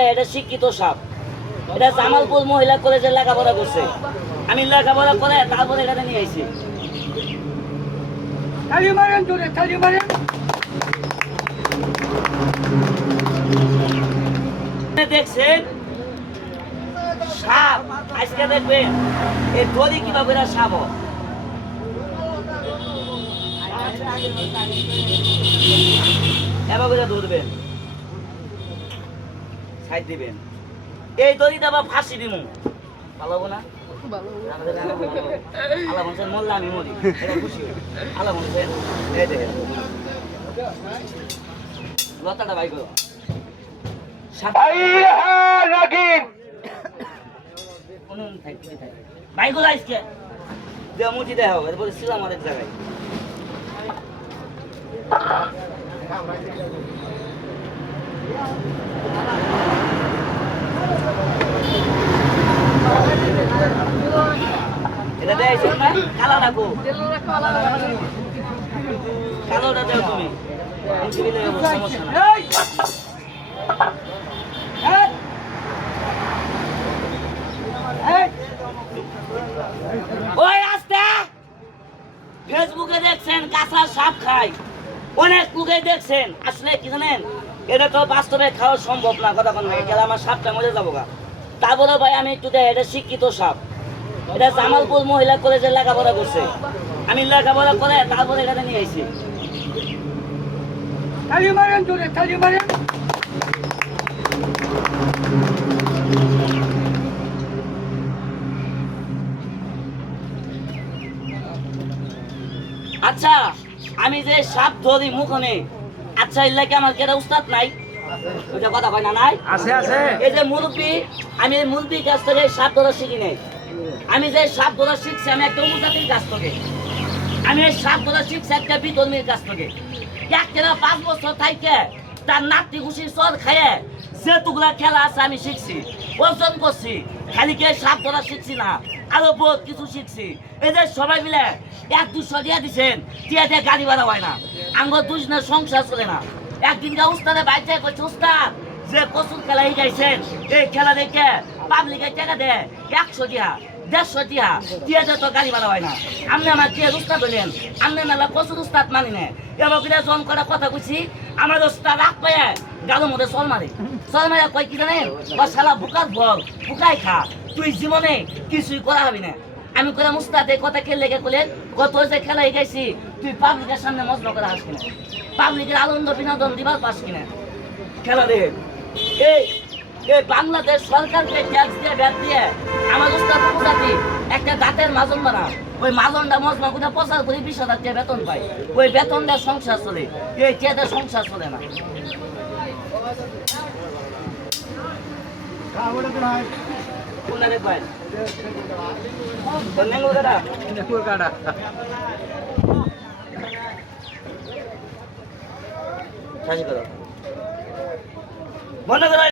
টুটে, এটা শিক্ষিত সাপ। এটা জামালপুর মহিলা কলেজে লেখাপড়া করছে। আমি লেখাপড়া করে তারপরে এখানে নিয়ে আইছি। দেখছেন সাপ, আজকে দেখবেন এই দড়ি কিভাবে সাপ এভাবে ধরবেন, সাইড দিবেন। এই দড়িটা আবার ফাঁসি দিব, ভালো হবো না? আল্লাহ বলছেন মরলে আমি মরি, এটা খুশি। আল্লাহ বলছেন এই দেখেন লতাটা ভাই করো ভাইগুলো আজকে মুচি দেওয়া হবে, এরপরে ছিলাম অনেক জায়গায়। এটা দেয় না কালা রাখো, কালোটা দেও তুমি, সমস্যা না। ওই আস্তে ফেসবুকে দেখছেন কাঁচা সাপ খায়, অনেক লোকে দেখছেন। আসলে কি জানেন, এটা তো বাস্তবে খাওয়া সম্ভব না, কথা কোন গেলে আমার সাপটা মরে যাবো গা। তারপরে ভাই আমি একটু দেখ, এটা শিক্ষিত সাপ। এটা জামালপুর মহিলা কলেজে লেখাপড়া করছে। আমি লেখাপড়া করে তারপরে এখানে নিয়ে আইছি। আচ্ছা আমি যে সাপ ধরি মুখনে, আচ্ছা এর লাগে আমার কেটা উস্তাদ নাই? ওইটা কথা কয় না নাই? আছে আছে। এই যে মুরব্বী, আমি এই মুরব্বীর কাছ থেকে সাপ ধরা শিখি নাই। আমি যে সাপ ধরা শিখছি আমি একটা উপজাতির কাছ থেকে। আমি এই সাপ ধরা শিখছি একটা বিধর্মীর কাছ থেকে। একটা 5 বছর থাইকে তার নাতি ঘুষির চর খাইয়ে যেটুকুলা খেলা আছে আমি শিখছি, অর্জন করছি। খালি কে সাপ ধরা শিখছি না, আরো বহুত কিছু শিখছি। এই যে সবাই মিলে 1-200 দিয়া দিচ্ছেন, টিয়া দিয়ে গাড়ি ভাড়া হয় না, আঙ্গুর দুজনের সংসার চলে না। একদিনকে উস্তাদে বাইরে করছে, উস্তাদ যে কচুর খেলা শিখাইছেন, এই খেলা দেখে পাবলিকের টাকা দেয় 100 টিয়া 150 টিয়া, টিয়া দিয়ে তো গাড়ি ভাড়া হয় না। আপনি আমার টিয়া উস্তাদ হলেন, আপনি নালা কচুর উস্তাদ মানি না। এবার জন করা কথা কইছি, আমার উস্তাদ রাগ পায় গালোর মধ্যে চল মারে। চল মারে কয় কি জানেন, ও শালা বুকার বল, বুকাই খা, তুই জীবনে কিছুই করা হবি না। আমি করে উস্তাদ এই কথা কে লেগে করলেন, কত যে খেলা শিখাইছি তুই পাবলিকের সামনে মজা করে হাস কিনা, পাবলিকের আনন্দ বিনোদন দিবার পাস কিনা খেলা দেখে। এই এই বাংলাদেশ সরকারকে ট্যাক্স দিয়ে ব্যাট দিয়ে আমার উস্তাদ উপজাতি একটা দাঁতের মাজন বানা, ওই মাজনটা মজমা করে প্রচার করে 20,000 টাকা বেতন পায়। ওই বেতন দিয়ে সংসার চলে, এই টিয়াতে সংসার চলে না। কোনটা দেখবেন? বন্ধ করো।